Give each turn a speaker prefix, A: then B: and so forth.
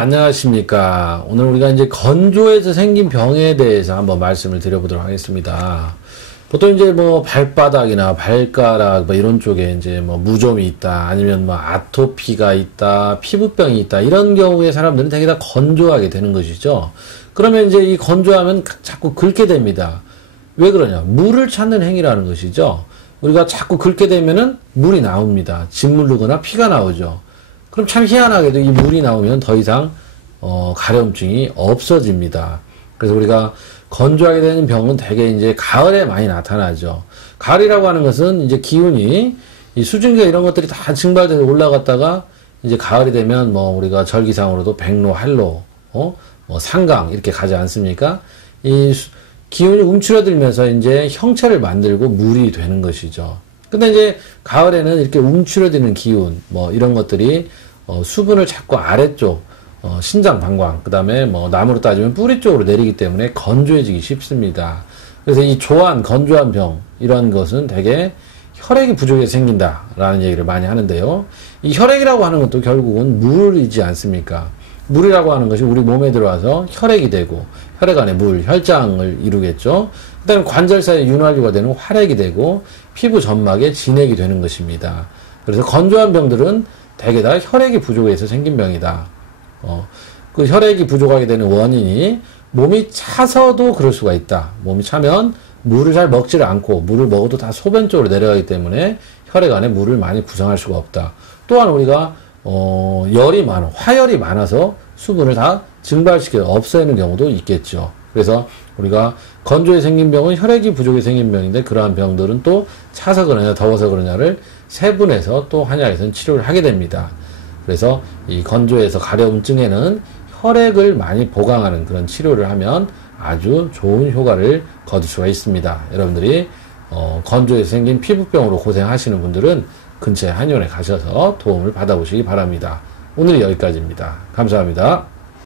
A: 안녕하십니까. 오늘 우리가 이제 건조해서 생긴 병에 대해서 한번 말씀을 드려보도록 하겠습니다. 보통 이제 뭐 발바닥이나 발가락 뭐 이런 쪽에 이제 뭐 무좀이 있다 아니면 뭐 아토피가 있다 피부병이 있다 이런 경우에 사람들은 되게 다 건조하게 되는 것이죠. 그러면 이제 이 건조하면 자꾸 긁게 됩니다. 왜 그러냐? 물을 찾는 행위라는 것이죠. 우리가 자꾸 긁게 되면은 물이 나옵니다. 짓물르거나 피가 나오죠. 그럼 참 희한하게도 이 물이 나오면 더 이상 어, 가려움증이 없어집니다. 그래서 우리가 건조하게 되는 병은 대개 이제 가을에 많이 나타나죠. 가을이라고 하는 것은 이제 기운이 이 수증기가 이런 것들이 다 증발돼서 올라갔다가 이제 가을이 되면 뭐 우리가 절기상으로도 백로, 할로, 어, 뭐 상강 이렇게 가지 않습니까? 이 수, 기운이 움츠러들면서 이제 형체를 만들고 물이 되는 것이죠. 근데 이제 가을에는 이렇게 움츠러드는 기운, 뭐 이런 것들이 어, 수분을 자꾸 아래쪽, 어, 신장 방광, 그 다음에 뭐 나무로 따지면 뿌리 쪽으로 내리기 때문에 건조해지기 쉽습니다. 그래서 이 조한, 건조한 병, 이런 것은 대개 혈액이 부족해서 생긴다라는 얘기를 많이 하는데요. 이 혈액이라고 하는 것도 결국은 물이지 않습니까? 물이라고 하는 것이 우리 몸에 들어와서 혈액이 되고 혈액 안에 물, 혈장을 이루겠죠. 그 다음에 관절 사이에 윤활유가 되는 활액이 되고 피부 점막에 진액이 되는 것입니다. 그래서 건조한 병들은 대개 다 혈액이 부족해서 생긴 병이다. 어, 그 혈액이 부족하게 되는 원인이 몸이 차서도 그럴 수가 있다. 몸이 차면 물을 잘 먹지를 않고 물을 먹어도 다 소변 쪽으로 내려가기 때문에 혈액 안에 물을 많이 구성할 수가 없다. 또한 우리가 어, 열이 많아, 화열이 많아서 수분을 다 증발시켜 없애는 경우도 있겠죠. 그래서 우리가 건조에 생긴 병은 혈액이 부족해 생긴 병인데 그러한 병들은 또 차서 그러냐 더워서 그러냐를 세분해서 또 한약에서는 치료를 하게 됩니다. 그래서 이 건조에서 가려움증에는 혈액을 많이 보강하는 그런 치료를 하면 아주 좋은 효과를 거둘 수가 있습니다. 여러분들이 어, 건조에서 생긴 피부병으로 고생하시는 분들은 근처에 한의원에 가셔서 도움을 받아보시기 바랍니다. 오늘 여기까지입니다. 감사합니다.